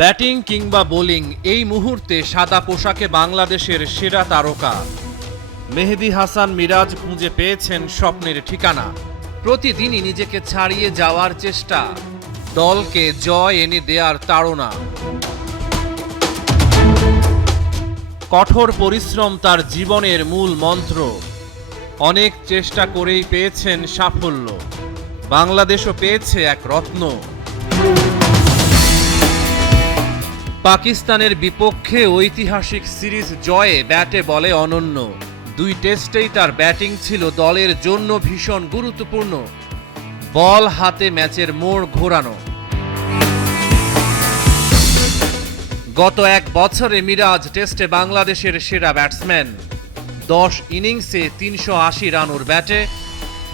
Batting কিংবা bowling, এই মুহূর্তে সাদা পোশাকে বাংলাদেশের সেরা তারকা মেহেদী হাসান মিরাজ খুঁজে পেয়েছেন স্বপ্নের ঠিকানা। প্রতিদিনই নিজেকে ছাড়িয়ে যাওয়ার চেষ্টা, দলকে জয় এনে দেয়ার তাড়না। কঠোর পরিশ্রম তার জীবনের মূল মন্ত্র। অনেক চেষ্টা করেই পেয়েছেন সাফল্য। বাংলাদেশও পেয়েছে এক রত্ন। পাকিস্তানের বিপক্ষে ঐতিহাসিক সিরিজ জয়ে ব্যাটে বলে অনন্য। 2 টেস্টেই তার ব্যাটিং ছিল দলের জন্য ভীষণ গুরুত্বপূর্ণ। বল হাতে ম্যাচের মোড় ঘোরানো। গত 1 বছরে মিরাজ টেস্টে বাংলাদেশের সেরা ব্যাটসম্যান। 10 ইনিংসে 380 রান ওর ব্যাটে।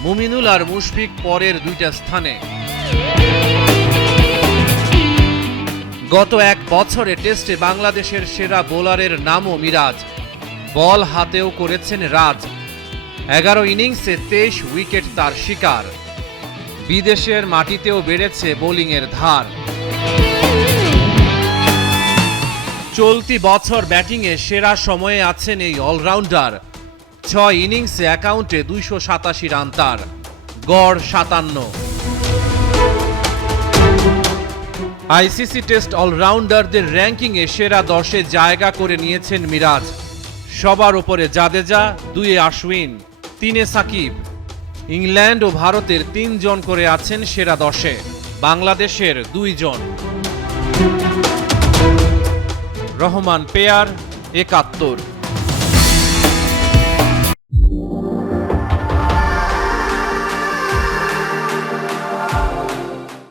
মুমিনুল আর মুশফিক পরের 2টা স্থানে। গত 1 বছরে টেস্টে বাংলাদেশের সেরা বোলারের নামও মিরাজ। বল হাতেও করেছেন রাজ। 11 ইনিংসে 23 উইকেট তার শিকার। বিদেশের মাটিতেও বেড়েছে বোলিংয়ের ধার। চলতি বছর ব্যাটিংয়ে সেরা সময়ে আছেন এই অলরাউন্ডার। 6 ইনিংসে অ্যাকাউন্টে 287 রান তার, গড় 57। আইসিসি টেস্ট অলরাউন্ডারদের র্যাঙ্কিংয়ে সেরা 10-এ জায়গা করে নিয়েছেন মিরাজ। সবার ওপরে জাদেজা, 2-এ আশ্বিন, 3-এ সাকিব। ইংল্যান্ড ও ভারতের 3 জন করে আছেন সেরা 10-এ, বাংলাদেশের 2 জন। রহমান পেয়ার, 71।